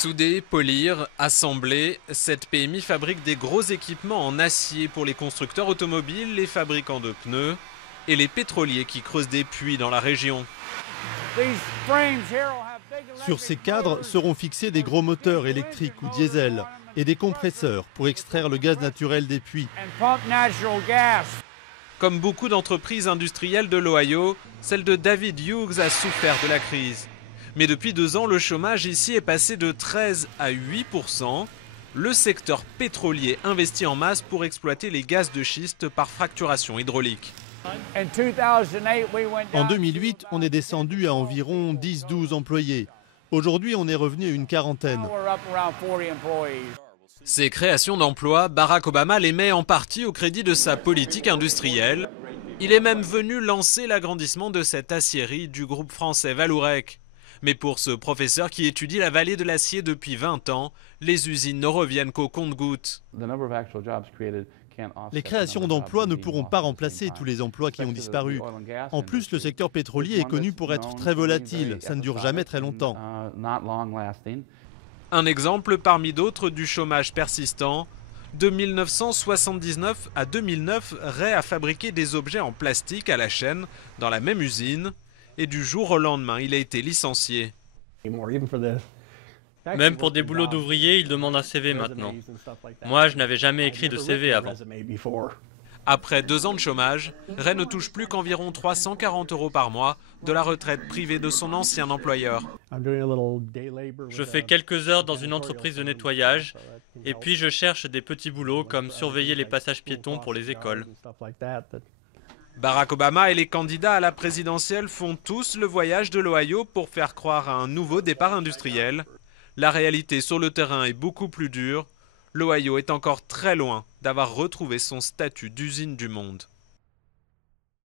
Souder, polir, assembler, cette PMI fabrique des gros équipements en acier pour les constructeurs automobiles, les fabricants de pneus et les pétroliers qui creusent des puits dans la région. Sur ces cadres seront fixés des gros moteurs électriques ou diesel et des compresseurs pour extraire le gaz naturel des puits. Comme beaucoup d'entreprises industrielles de l'Ohio, celle de David Hughes a souffert de la crise. Mais depuis 2 ans, le chômage ici est passé de 13 à 8%. Le secteur pétrolier investit en masse pour exploiter les gaz de schiste par fracturation hydraulique. En 2008, on est descendu à environ 10-12 employés. Aujourd'hui, on est revenu à une quarantaine. Ces créations d'emplois, Barack Obama les met en partie au crédit de sa politique industrielle. Il est même venu lancer l'agrandissement de cette aciérie du groupe français Vallourec. Mais pour ce professeur qui étudie la vallée de l'acier depuis 20 ans, les usines ne reviennent qu'au compte-gouttes. Les créations d'emplois ne pourront pas remplacer tous les emplois qui ont disparu. En plus, le secteur pétrolier est connu pour être très volatile. Ça ne dure jamais très longtemps. Un exemple parmi d'autres du chômage persistant. De 1979 à 2009, Ray a fabriqué des objets en plastique à la chaîne dans la même usine. Et du jour au lendemain, il a été licencié. Même pour des boulots d'ouvriers, ils demandent un CV maintenant. Moi, je n'avais jamais écrit de CV avant. Après 2 ans de chômage, Ray ne touche plus qu'environ 340 € par mois de la retraite privée de son ancien employeur. Je fais quelques heures dans une entreprise de nettoyage et puis je cherche des petits boulots comme surveiller les passages piétons pour les écoles. Barack Obama et les candidats à la présidentielle font tous le voyage de l'Ohio pour faire croire à un nouveau départ industriel. La réalité sur le terrain est beaucoup plus dure. L'Ohio est encore très loin d'avoir retrouvé son statut d'usine du monde.